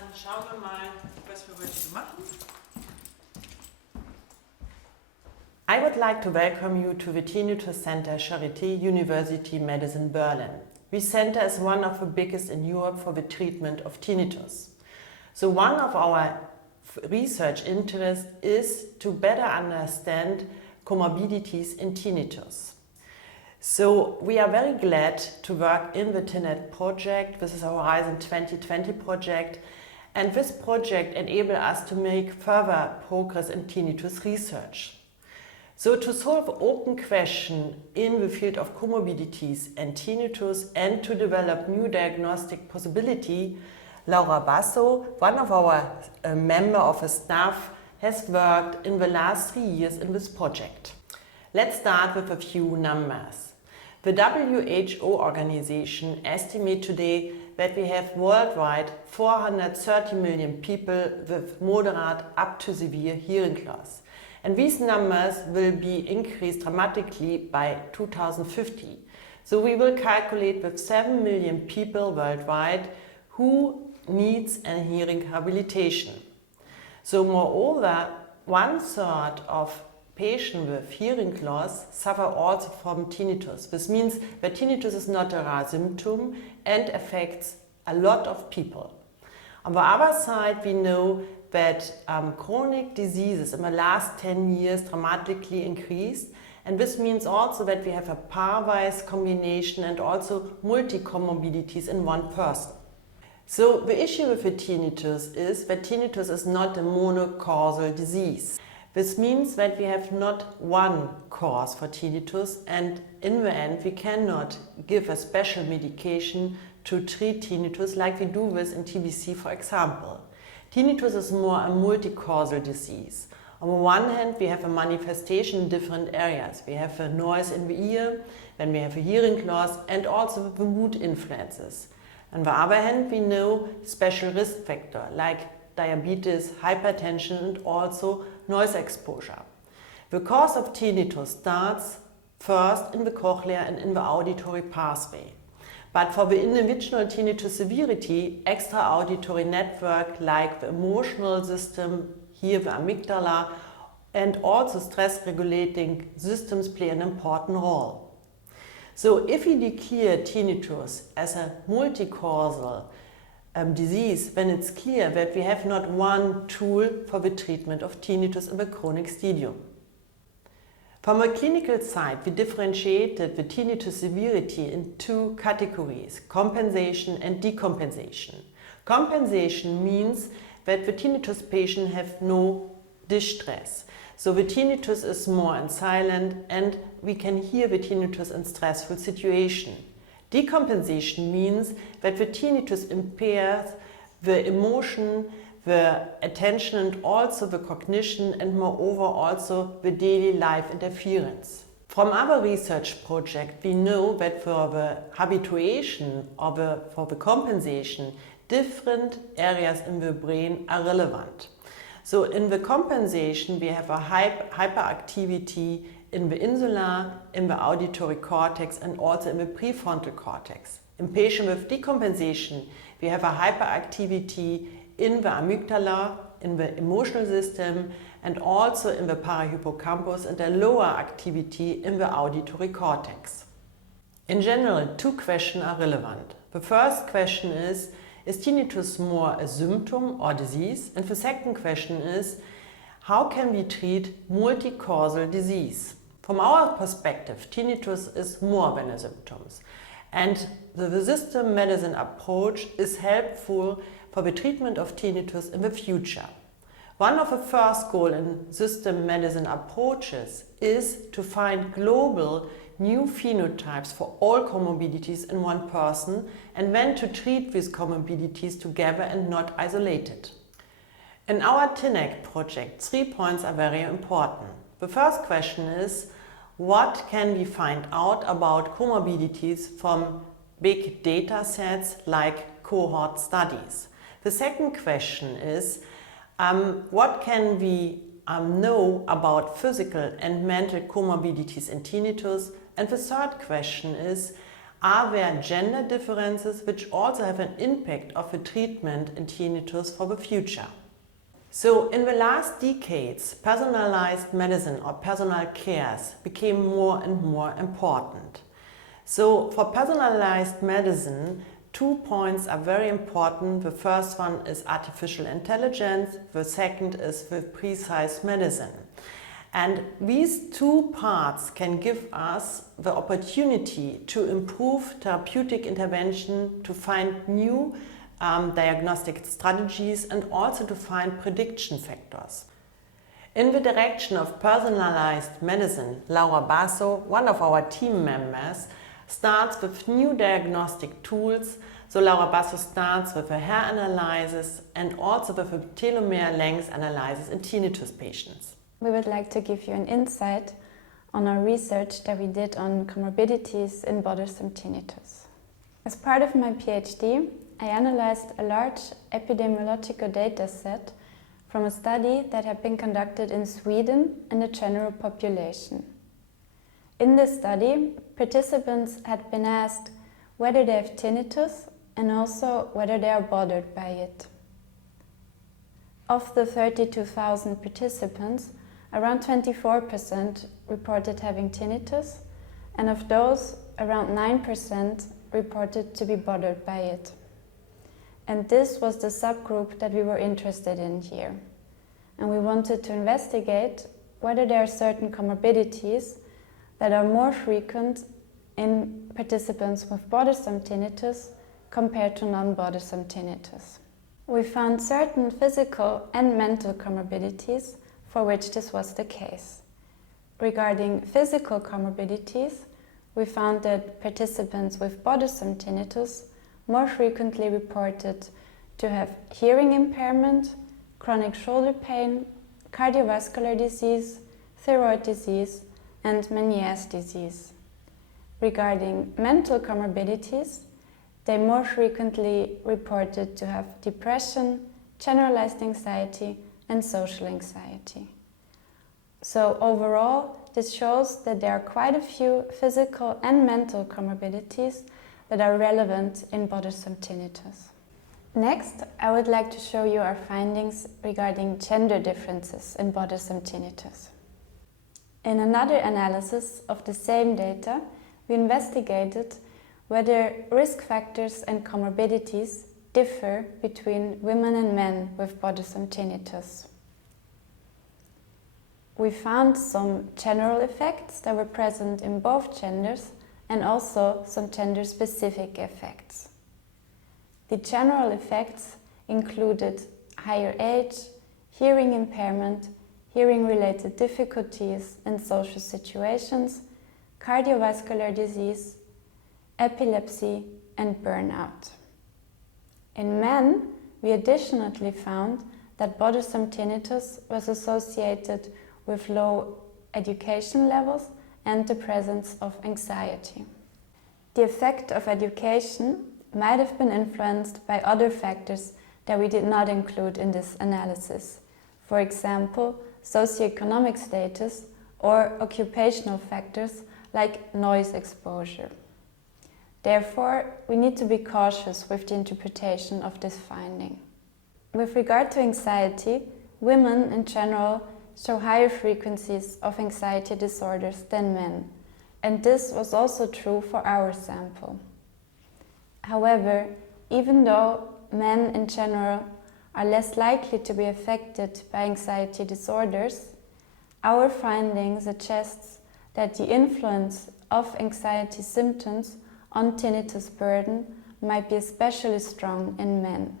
Dann schauen wir mal, was wir heute so machen. I would like to welcome you to the Tinnitus Center Charité, Universitätsmedizin Berlin. This center is one of the biggest in Europe for the treatment of tinnitus. So one of our research interests is to better understand comorbidities in tinnitus. So we are very glad to work in the Tinnitus project. This is our Horizon 2020 project, and this project enables us to make further progress in tinnitus research. So to solve open questions in the field of comorbidities and tinnitus and to develop new diagnostic possibility, Laura Basso, one of our member of the staff, has worked in the last 3 years in this project. Let's start with a few numbers. The WHO organization estimates today that we have worldwide 430 million people with moderate up to severe hearing loss. And these numbers will be increased dramatically by 2050. So we will calculate with 7 million people worldwide who needs a hearing rehabilitation. So moreover, 1/3 of patients with hearing loss suffer also from tinnitus. This means that tinnitus is not a rare symptom and affects a lot of people. On the other side, we know that chronic diseases in the last 10 years dramatically increased, and this means also that we have a pairwise combination and also multi-comorbidities in one person. So the issue with the tinnitus is that tinnitus is not a monocausal disease. This means that we have not one cause for tinnitus, and in the end we cannot give a special medication to treat tinnitus like we do this in TBC, for example. Tinnitus is more a multi-causal disease. On the one hand, we have a manifestation in different areas. We have a noise in the ear, then we have a hearing loss, and also the mood influences. On the other hand, we know special risk factors like diabetes, hypertension, and also noise exposure. The cause of tinnitus starts first in the cochlea and in the auditory pathway. But for the individual tinnitus severity, extra auditory network like the emotional system, here the amygdala, and also stress regulating systems play an important role. So if we declare tinnitus as a multi-causal disease, then it's clear that we have not one tool for the treatment of tinnitus in the chronic stadium. From a clinical side, we differentiated the tinnitus severity in two categories, compensation and decompensation. Compensation means that the tinnitus patient have no distress. So the tinnitus is more in silent and we can hear the tinnitus in stressful situation. Decompensation means that the tinnitus impairs the emotion, the attention, and also the cognition, and moreover also the daily life interference. From other research projects, we know that for the habituation or for the compensation, different areas in the brain are relevant. So in the compensation, we have a hyperactivity in the insula, in the auditory cortex, and also in the prefrontal cortex. In patients with decompensation, we have a hyperactivity in the amygdala, in the emotional system, and also in the parahippocampus, and a lower activity in the auditory cortex. In general, two questions are relevant. The first question is tinnitus more a symptom or disease? And the second question is, how can we treat multi-causal disease? From our perspective, tinnitus is more than a symptom. And the system medicine approach is helpful for the treatment of tinnitus in the future. One of the first goals in system medicine approaches is to find global new phenotypes for all comorbidities in one person and then to treat these comorbidities together and not isolated. In our TINEC project, 3 points are very important. The first question is, what can we find out about comorbidities from big data sets like cohort studies? The second question is, what can we know about physical and mental comorbidities in tinnitus? And the third question is, Are there gender differences which also have an impact of the treatment in tinnitus for the future? So in the last decades, personalized medicine or personal cares became more and more important. So for personalized medicine, 2 points are very important. The first one is artificial intelligence, the second is the precise medicine. And these 2 parts can give us the opportunity to improve therapeutic intervention, to find new diagnostic strategies and also to find prediction factors. In the direction of personalized medicine, Laura Basso, one of our team members, starts with new diagnostic tools. So Laura Basso starts with a hair analysis and also with a telomere length analysis in tinnitus patients. We would like to give you an insight on our research that we did on comorbidities in bothersome tinnitus. As part of my PhD, I analyzed a large epidemiological data set from a study that had been conducted in Sweden in the general population. In this study, participants had been asked whether they have tinnitus and also whether they are bothered by it. Of the 32,000 participants, around 24% reported having tinnitus, and of those, around 9% reported to be bothered by it. And this was the subgroup that we were interested in here. And we wanted to investigate whether there are certain comorbidities that are more frequent in participants with bothersome tinnitus compared to non-bothersome tinnitus. We found certain physical and mental comorbidities for which this was the case. Regarding physical comorbidities, we found that participants with bothersome tinnitus more frequently reported to have hearing impairment, chronic shoulder pain, cardiovascular disease, thyroid disease, and Meniere's disease. Regarding mental comorbidities, they more frequently reported to have depression, generalized anxiety, and social anxiety. So overall, this shows that there are quite a few physical and mental comorbidities that are relevant in bothersome tinnitus. Next, I would like to show you our findings regarding gender differences in bothersome tinnitus. In another analysis of the same data, we investigated whether risk factors and comorbidities differ between women and men with bothersome tinnitus. We found some general effects that were present in both genders and also some gender-specific effects. The general effects included higher age, hearing impairment, hearing-related difficulties in social situations, cardiovascular disease, epilepsy, and burnout. In men, we additionally found that bothersome tinnitus was associated with low education levels and the presence of anxiety. The effect of education might have been influenced by other factors that we did not include in this analysis. For example, socioeconomic status or occupational factors like noise exposure. Therefore, we need to be cautious with the interpretation of this finding. With regard to anxiety, women in general show higher frequencies of anxiety disorders than men, and this was also true for our sample. However, even though men in general are less likely to be affected by anxiety disorders, our finding suggests that the influence of anxiety symptoms on tinnitus burden might be especially strong in men.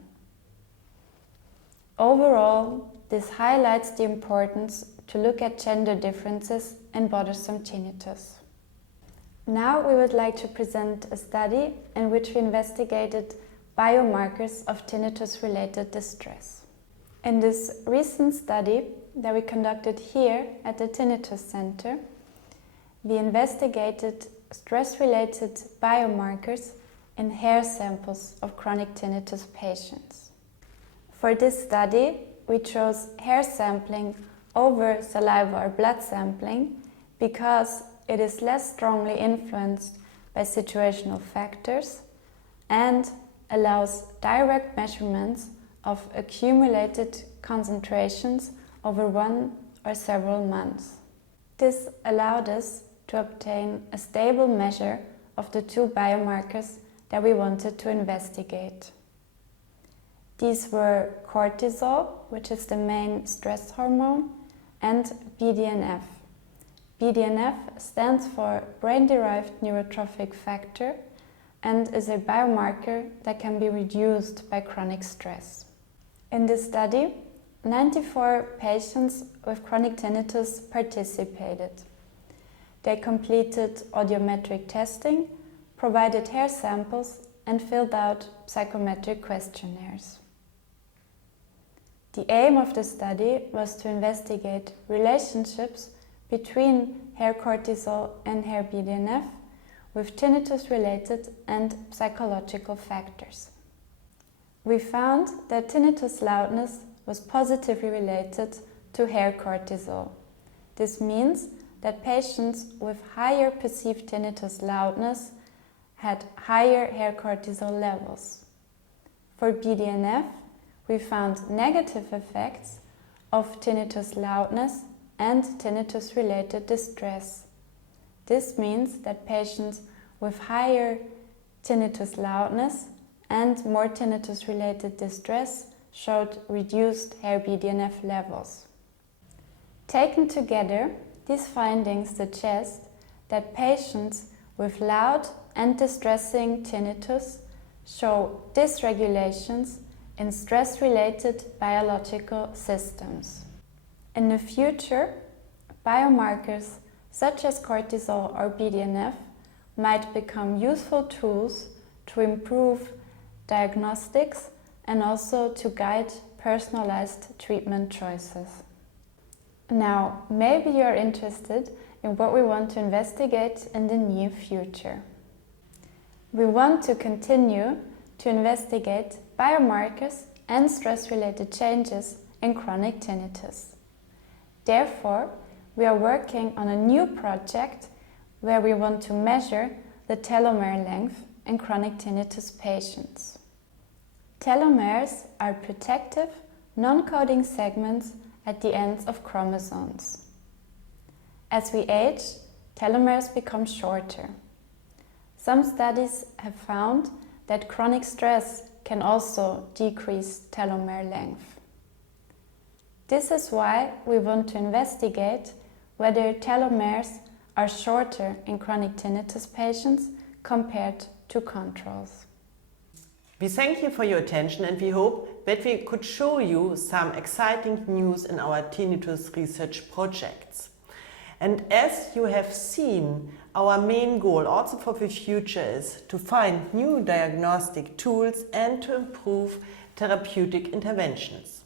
Overall, this highlights the importance to look at gender differences in bothersome tinnitus. Now we would like to present a study in which we investigated biomarkers of tinnitus-related distress. In this recent study that we conducted here at the Tinnitus Center, we investigated stress-related biomarkers in hair samples of chronic tinnitus patients. For this study, we chose hair sampling over saliva or blood sampling because it is less strongly influenced by by situational factors and allows direct measurements of accumulated concentrations over one or several months. This allowed us to obtain a stable measure of the two biomarkers that we wanted to investigate. These were cortisol, which is the main stress hormone, and BDNF. BDNF stands for brain-derived neurotrophic factor and is a biomarker that can be reduced by chronic stress. In this study, 94 patients with chronic tinnitus participated. They completed audiometric testing, provided hair samples, and filled out psychometric questionnaires. The aim of the study was to investigate relationships between hair cortisol and hair BDNF with tinnitus-related and psychological factors. We found that tinnitus loudness was positively related to hair cortisol. This means that patients with higher perceived tinnitus loudness had higher hair cortisol levels. For BDNF, we found negative effects of tinnitus loudness and tinnitus-related distress. This means that patients with higher tinnitus loudness and more tinnitus-related distress showed reduced hair BDNF levels. Taken together, these findings suggest that patients with loud and distressing tinnitus show dysregulations in stress-related biological systems. In the future, biomarkers such as cortisol or BDNF might become useful tools to improve diagnostics and also to guide personalized treatment choices. Now, maybe you're interested in what we want to investigate in the near future. We want to continue to investigate biomarkers and stress-related changes in chronic tinnitus. Therefore, we are working on a new project where we want to measure the telomere length in chronic tinnitus patients. Telomeres are protective, non-coding segments at the ends of chromosomes. As we age, telomeres become shorter. Some studies have found that chronic stress can also decrease telomere length. This is why we want to investigate whether telomeres are shorter in chronic tinnitus patients compared to controls. We thank you for your attention and we hope that we could show you some exciting news in our tinnitus research projects. And as you have seen, our main goal also for the future is to find new diagnostic tools and to improve therapeutic interventions.